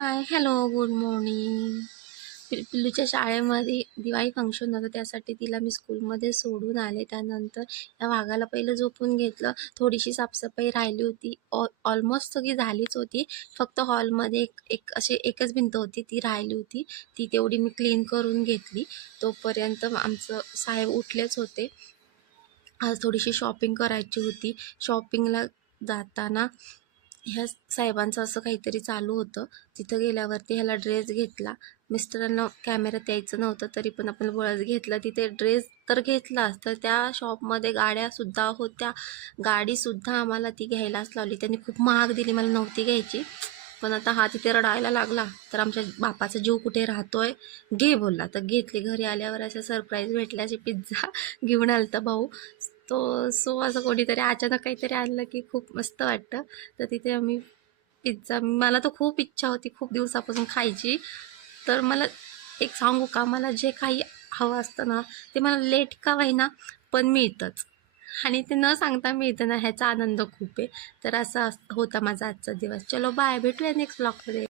हाय, hello, good morning. पिल्लूच्या शाळेमध्ये Diwali function होतं, त्यासाठी तिला मी स्कूलमध्ये सोडून आले. त्यानंतर या वाघाला पहिलं झोपून घेतलं. थोडीशी साफसफाई राहिली होती. ऑलमोस्ट सगळी झालीच होती. फक्त हॉलमध्ये एक एक अशी एकच भिंत होती, ती राहिली होती. ती तेवढी मी क्लीन करून घेतली. तोपर्यंत आमचं साहेब उठलेच होते. आज थोडीशी शॉपिंग करायची होती. शॉपिंगला जाताना ह्या साहेबांचं असं काहीतरी चालू होतं. तिथं गेल्यावरती ह्याला ड्रेस घेतला. मिस्टरांना कॅमेऱ्यात यायचं नव्हतं, तरी पण आपण बळच घेतला. तिथे ड्रेस तर घेतलाच, तर त्या शॉपमध्ये गाड्यासुद्धा होत्या. गाडीसुद्धा आम्हाला ती घ्यायलाच लावली. त्यांनी खूप महाग दिली, मला नव्हती घ्यायची. पण आता हा तिथे रडायला लागला, तर आमच्या बापाचा जीव कुठे राहतोय, घे बोलला. तर घेतली. घरी आल्यावर असं सरप्राईज भेटले, असे पिझ्झा घेऊन आलता भाऊ. सो असं कोणीतरी अचानक काहीतरी आणलं की खूप मस्त वाटतं. तर तिथे आम्ही पिझ्झा, मला तर खूप इच्छा होती खूप दिवसापासून खायची. तर मला एक सांगू का, मला जे काही हवं असतं ना, ते मला लेट का होईना पण मिळतंच. आणि ते न सांगता मिळतं ना, ह्याचा आनंद खूप आहे. तर असा होता माझा आजचा दिवस. चलो बाय, भेटूया नेक्स्ट ब्लॉगमध्ये.